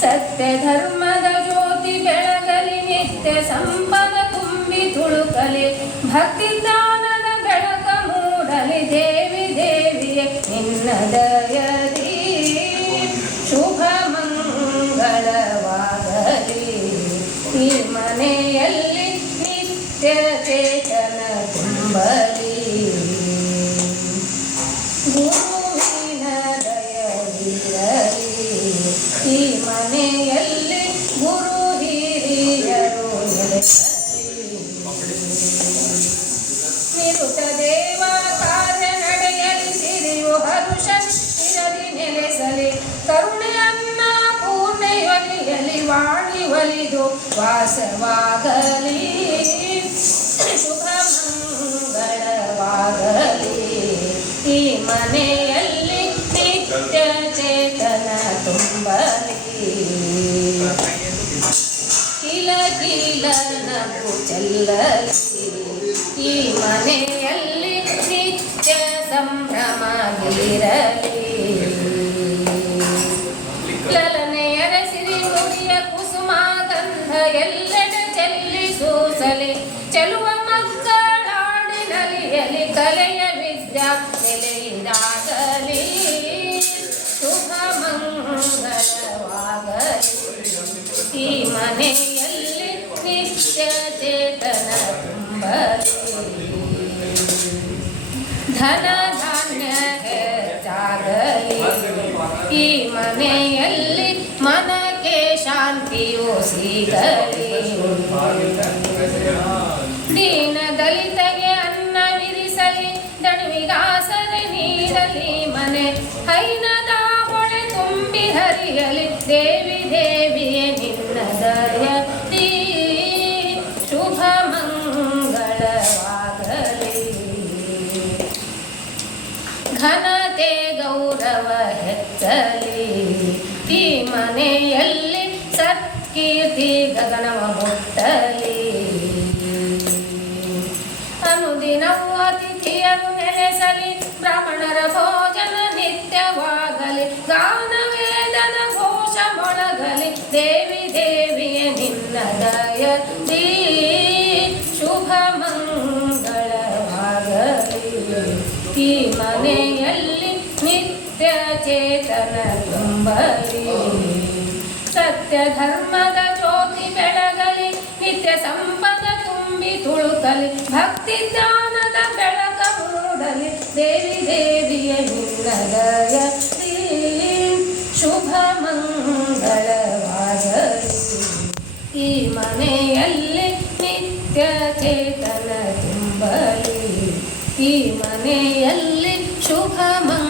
ಸತ್ಯ ಧರ್ಮದ ಜ್ಯೋತಿ ಬೆಳಗಲಿ, ನಿತ್ಯ ಸಂಪದ ತುಂಬಿ ತುಳುಕಲಿ, ಭಕ್ತಿ ಜ್ಞಾನದ ಬೆಳಕ ಮೂಡಲಿ, ದೇವಿ ದೇವಿಯೇ ನಿನ್ನ ದಯದಿ ಶುಭ ಮಂಗಳವಾಗಲಿ. ಈ ಮನೆಯಲ್ಲಿ ನಿತ್ಯ ಚೇತನ ತುಂಬಲಿ, ಗುರುವಿನ ದಯವಿರಲಿ. ಈ ಮನೆಯಲ್ಲಿ ಗುರು ಹಿರಿಯರು ನೆಲೆಸಲಿ. ನಿರುತ ದೇವ ಕಾರ್ಯ ನಡೆಯಲಿ, ಸಿರಿಯು ಹರುಷ ಇರಲಿ ನೆಲೆಸಲಿ. ಕರುಣೆಯನ್ನ ಪೂರ್ಣೆಯೊಲಿಯಲಿ, ವಾಣಿ ಒಲಿದು ವಾಸವಾಗಲಿ, ಶುಭ ಮಂಗಳವಾಗಲಿ. ಈ ಮನೆಯಲ್ಲಿ ನಿತ್ಯ ಚೇತನ ತುಂಬಲಿ, ಕಿಲ ಕಿಲ ನಗು ಚೆಲ್ಲಲಿ. ಈ ಮನೆಯಲ್ಲಿ ನಿತ್ಯ ಸಂಭ್ರಮವಿರಲಿ. ಲಲನೆಯರ ಸಿರಿ ನುಡಿಯ ಕುಸುಮ ಗಂಧ ಎಲ್ಲೆಡೆ ಚೆಲ್ಲಿ ಸೂಸಲಿ, ಚೆಲುವ ಮಕ್ಕಳಾಡಿ ನಲಿಯಲಿ, ಕಲೆಯ ವಿದ್ಯಾ ನೆಲೆಯಿದಾಗಲಿ, ಶುಭ ಮಂಗಳವಾಗಲಿ. ಈ ಮನೆಯಲ್ಲಿ ನಿತ್ಯ ಚೇತನ ತುಂಬಲಿ, ಧನ ಧಾನ್ಯ ಹೆಚ್ಚಾಗಲಿ. ಈ ಮನೆಯಲ್ಲಿ ಮನಕ್ಕೆ ಶಾಂತಿಯು ಸಿಗಲಿ, ದೀನ ದಲಿತಗೆ ಅನ್ನವಿರಿಸಲಿ, ದಣಿವಿಗಾಸರೆ ನೀಡಲಿ ಮನೆ, ಹೈನದ ಹೊಳೆ ತುಂಬಿ ಹರಿಯಲಿ, ದೇವಿ ದೇವಿಯೇ ನಿನ್ನ ದಯದಿ ಶುಭ ಮಂಗಳವಾಗಲಿ. ಘನತೆ ಗೌರವ ಹೆಚ್ಚಲಿ, ಈ ಮನೆಯಲ್ಲಿ ಸತ್ಕೀರ್ತಿ ಗಗನವ ಮುಟ್ಟಲಿ. ಅನುದಿನವೂ ಅತಿಥಿಯರು ನೆಲೆಸಲಿ, ಬ್ರಾಹ್ಮಣರ ಭೋಜನ ನಿತ್ಯವಾಗಲಿ, ಗಾನ ವೇದನ ಘೋಷ ಮೊಳಗಲಿ, ದೇವಿ ದೇವಿಯೇ ನಿನ್ನ ದಯದಿ ಶುಭ ಮಂಗಳವಾಗಲಿ. ಈ ಮನೆಯಲ್ಲಿ ನಿತ್ಯ ಚೇತನ ತುಂಬಲಿ, ಸತ್ಯ ಧರ್ಮದ ಜ್ಯೋತಿ ಬೆಳಗಲಿ, ನಿತ್ಯ ಸಂಪದ ತುಂಬಿ ತುಳುಕಲಿ, ಭಕ್ತಿ ಜ್ಞಾನದ ಬೆಳಕ ಮೂಡಲಿ, ದೇವಿ ದೇವಿಯ ನಿನ್ನ ದಯದಿ ಶುಭ ಮಂಗಳವಾಗಲಿ. ಈ ಮನೆಯಲ್ಲಿ ನಿತ್ಯ ಚೇತನ ತುಂಬಲಿ, ಈ ಮನೆಯಲ್ಲಿ ಶುಭ ಮಂಗಳ